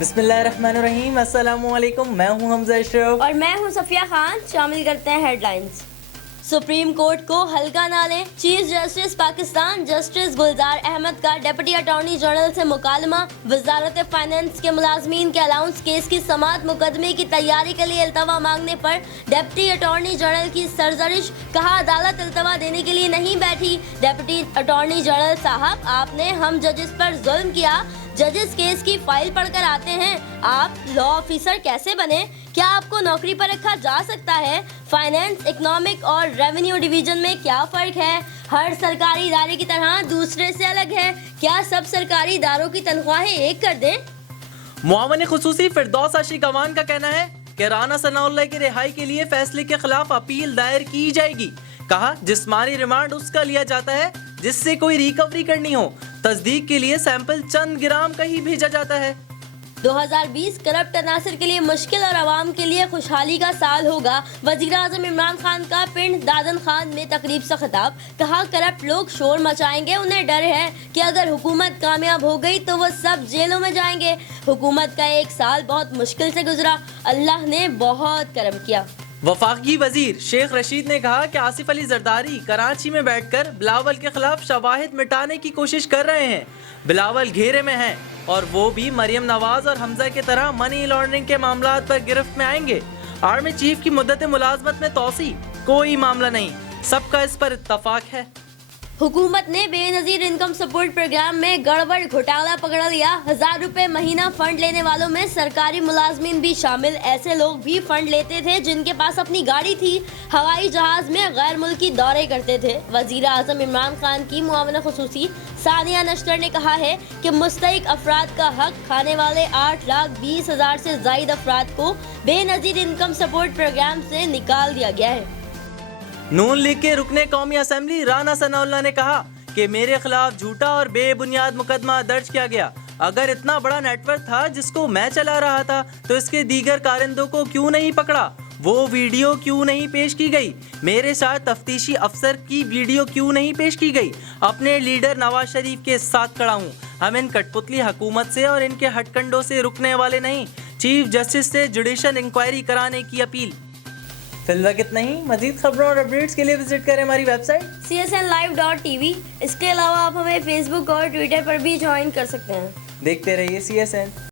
بسم اللہ الرحمن الرحیم، السلام علیکم، میں ہوں حمزہ اشرف اور میں ہوں صفیہ خان۔ شامل کرتے ہیں ہیڈ لائنز۔ سپریم کورٹ کو ہلکا نہ لیں، chief justice Pakistan justice Gulzar Ahmed کا ڈپٹی اٹارنی جنرل سے مکالمہ۔ وزارت فائنانس کے ملازمین کے الاؤنس کیس کی سماعت مقدمے کی تیاری کے لیے التوا مانگنے پر ڈپٹی اٹارنی جنرل کی سرزنش، کہا عدالت التوا دینے کے لیے نہیں بیٹھی۔ ڈپٹی اٹارنی جنرل صاحب، آپ نے ہم ججز پر ظلم کیا، ججز کیس کی فائل پڑھ کر آتے ہیں، آپ لا آفیسر کیسے بنے؟ کیا آپ کو نوکری پر رکھا جا سکتا ہے؟ فائنانس، اکنامک اور ریونیو ڈویژن میں کیا فرق ہے؟ ہر سرکاری ادارے کی طرح دوسرے سے الگ ہے، کیا سب سرکاری اداروں کی تنخواہیں ایک کر دیں؟ معاون خصوصی فردوس عاشق اوان کا کہنا ہے کہ رانا ثناء اللہ کی رہائی کے لیے فیصلے کے خلاف اپیل دائر کی جائے گی۔ کہا جسمانی ریمانڈ اس کا لیا جاتا ہے جس سے کوئی ریکوری کرنی ہو، تصدیق کے لیے سیمپل چند گرام کا ہی بھیجا جاتا ہے۔ 2020 کرپٹ عناصر کے لیے مشکل اور عوام کے لیے خوشحالی کا سال ہوگا۔ وزیر اعظم عمران خان کا پنڈ دادن خان میں تقریب سے خطاب، کہا کرپٹ لوگ شور مچائیں گے، انہیں ڈر ہے کہ اگر حکومت کامیاب ہو گئی تو وہ سب جیلوں میں جائیں گے۔ حکومت کا ایک سال بہت مشکل سے گزرا، اللہ نے بہت کرم کیا۔ وفاقی وزیر شیخ رشید نے کہا کہ آصف علی زرداری کراچی میں بیٹھ کر بلاول کے خلاف شواہد مٹانے کی کوشش کر رہے ہیں۔ بلاول گھیرے میں ہیں اور وہ بھی مریم نواز اور حمزہ کی طرح منی لانڈرنگ کے معاملات پر گرفت میں آئیں گے۔ آرمی چیف کی مدت ملازمت میں توسیع کوئی معاملہ نہیں، سب کا اس پر اتفاق ہے۔ حکومت نے بے نظیر انکم سپورٹ پروگرام میں گڑبڑ گھوٹالا پکڑ لیا۔ 1000 روپے مہینہ فنڈ لینے والوں میں سرکاری ملازمین بھی شامل۔ ایسے لوگ بھی فنڈ لیتے تھے جن کے پاس اپنی گاڑی تھی، ہوائی جہاز میں غیر ملکی دورے کرتے تھے۔ وزیر اعظم عمران خان کی معاون خصوصی ثانیہ نشتر نے کہا ہے کہ مستحق افراد کا حق کھانے والے 8,20,000 سے زائد افراد کو بے نظیر انکم سپورٹ پروگرام سے نکال دیا گیا ہے۔ نون لیگ کے رکن قومی اسمبلی رانا ثناء اللہ نے کہا کہ میرے خلاف جھوٹا اور بے بنیاد مقدمہ درج کیا گیا۔ اگر اتنا بڑا نیٹ ورک تھا جس کو میں چلا رہا تھا تو اس کے دیگر کارندوں کو کیوں نہیں پکڑا؟ وہ ویڈیو کیوں نہیں پیش کی گئی؟ میرے ساتھ تفتیشی افسر کی ویڈیو کیوں نہیں پیش کی گئی؟ اپنے لیڈر نواز شریف کے ساتھ کھڑا ہوں۔ ہم ان کٹ پتلی حکومت سے اور ان کے ہٹ کنڈوں سے رکنے والے نہیں۔ چیف جسٹس سے جوڈیشل انکوائری کرانے کی اپیل۔ فی الوقت اتنا ہی۔ مزید خبروں اور اپڈیٹس کے لیے وزٹ کریں ہماری ویب سائٹ csnlive.tv۔ اس کے علاوہ آپ ہمیں فیس بک اور ٹویٹر پر بھی جوائن کر سکتے ہیں۔ دیکھتے رہیے CSN۔